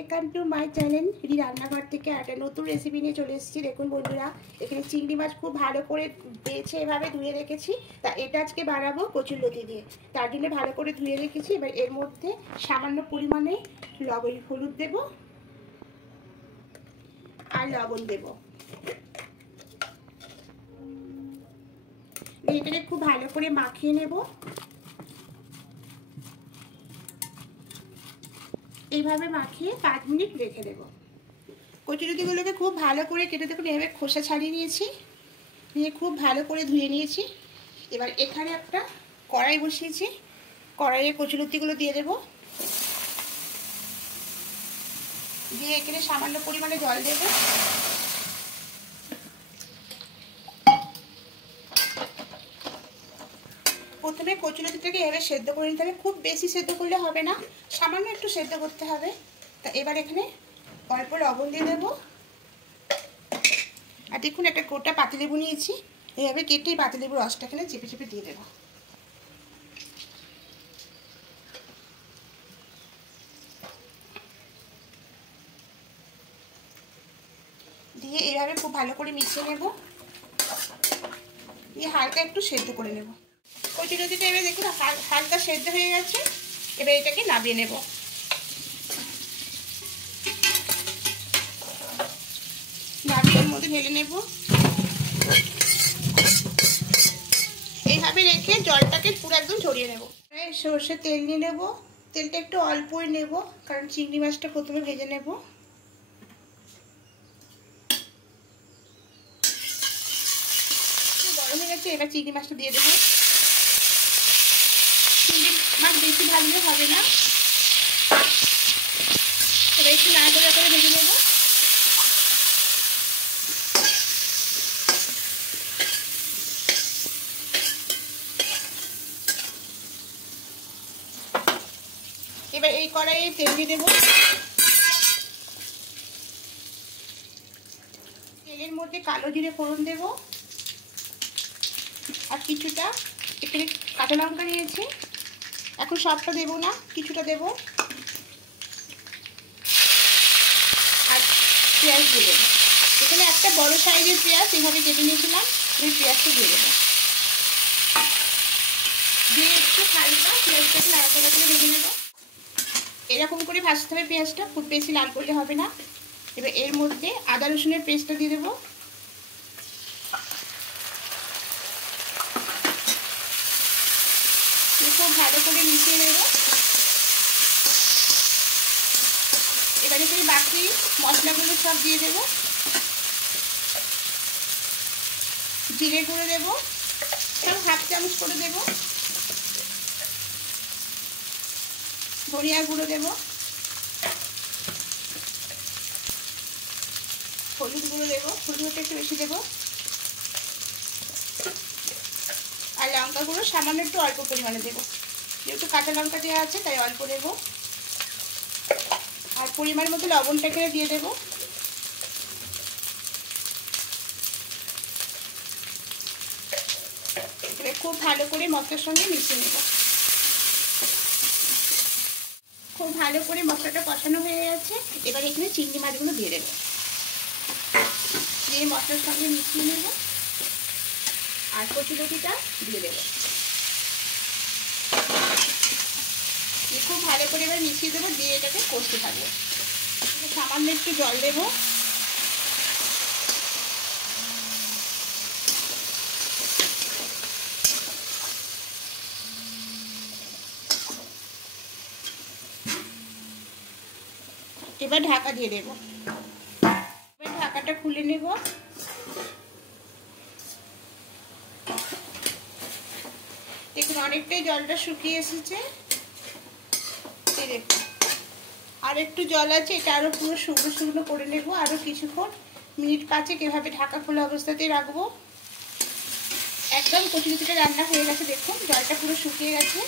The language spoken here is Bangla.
ওয়েলকাম টু মাই চ্যানেল রি রান্নাঘর থেকে একটা নতুন রেসিপি নিয়ে চলে এসেছি। দেখুন বন্ধুরা, এখানে চিংড়ি মাছ খুব ভালো করে বেছে এভাবে ধুয়ে রেখেছি। তা এটা আজকে বানাবো কচুরলতি দিয়ে, তার জন্য ভালো করে ধুয়ে রেখেছি। এবার এর মধ্যে সামান্য পরিমাণে হলুদ দেব আর লবণ দেব। এটাকে খুব ভালো করে মাখিয়ে নেব। এইভাবে মাখিয়ে 5 মিনিট রেখে দেবো। কচুরলতিগুলোকে খুব ভালো করে কেটে দেখুন এভাবে খোসা ছাড়িয়ে নিয়েছি, নিয়ে খুব ভালো করে ধুয়ে নিয়েছি। এবার এখানে একটা কড়াই বসিয়েছি, কড়াইয়ে কচুরলতিগুলো দিয়ে দেব। দিয়ে এখানে সামান্য পরিমাণে জল দেব। প্রথমে কচুরলতিটাকে এভাবে সেদ্ধ করে নিতে হবে, খুব বেশি সেদ্ধ করলে হবে না, সামান্য একটু সেদ্ধ করতে হবে। তা এবার এখানে অল্প লবণ দিয়ে দেবো। আর দেখুন একটা গোটা পাতিলেবু নিয়েছি, এইভাবে কেটে পাতিলেবুর রসটা এখানে চেপে চেপে দিয়ে দেবো। দিয়ে এইভাবে খুব ভালো করে মিশিয়ে নেব, দিয়ে হালকা একটু সেদ্ধ করে নেব। কচুরলতিটা এবার দেখুন হালকা সেদ্ধ হয়ে গেছে। এবার এটাকে নামিয়ে নেব। নামিয়ে এর মধ্যে ঢেলে নেব। এইভাবে রেখে জলটাকে পুরো একদম ঝরিয়ে নেব। সর্ষের তেল নিয়ে নেব। তেলটা একটু অল্পই নেব, কারণ চিংড়ি মাছটা প্রথমে ভেজে নেব। গরম হয়ে গেছে, এবার চিংড়ি মাছটা দিয়ে দেবো। চিংড়ি মাছ বেশি ভাজলে হবে না, এবার একটু নাড়াচাড়া করে ভেজে নেব। এবার এই কড়াইয়ে তেল দিয়ে দেবো। তেলের মধ্যে কালো জিরে ফোড়ন দেব, আর কিছুটা এখানে কাঁচা লঙ্কা নিয়েছি। এখন সবটা দেবো না, কিছুটা দেব। আর পেঁয়াজ দিয়ে দেবো। এখানে একটা বড় সাইজের পেঁয়াজ এভাবে কেটে নিয়েছিলাম, ওই পেঁয়াজটা দিয়ে দেবো। দিয়ে একটু হালকা পেঁয়াজটাকে নাড়াচাড়া করে ভেজে নেব। এরকম করে ভাজতে হবে পেঁয়াজটা, খুব বেশি লাল করলে হবে না। এবার এর মধ্যে আদা রসুনের পেস্টটা দিয়ে দেবো। খুব ভালো করে মিশিয়ে নেব। এবারে করে বাকি মশলাগুলো সব দিয়ে দেব। জিরে গুঁড়ো দেব, সব 1/2 চামচ করে দেব। ধনিয়া গুঁড়ো দেব, হলুদ গুঁড়ো দেব, হলুদটা একটু বেশি দেব। আর লঙ্কা গুঁড়ো সামান্য একটু অল্প পরিমাণে দেবো, যেহেতু কাঁচা লঙ্কা দেওয়া আছে তাই অল্প দেব। আর পরিমাণ মতো লবণটা এখানে দিয়ে দেব। এবার খুব ভালো করে মশলার সঙ্গে মিশিয়ে নেব। খুব ভালো করে মশলাটা কষানো হয়ে গেছে। এবার এখানে চিংড়ি মাছগুলো দিয়ে দেব, দিয়ে মশলার সঙ্গে মিশিয়ে নেব। আর কচুরলতিটা দিয়ে দেব, খুব ভালো করে এবার মিশিয়ে দেবো। দিয়ে এটাকে কষতে থাকবো। সামান্য একটু জল দেব। এবার ঢাকা দিয়ে দেব। এবার ঢাকাটা খুলে নেব। দেখুন অনেকটাই জলটা শুকিয়ে এসেছে। আর একটু জল আছে, এটা আরো পুরো শুকনো শুকনো করে নেব। আরো কিছুক্ষণ মিনিট 5 এভাবে ঢাকা খোলা অবস্থাতেই রাখবো। একদম কচুরলতিটা রান্না হয়ে গেছে, দেখুন জলটা পুরো শুকিয়ে গেছে।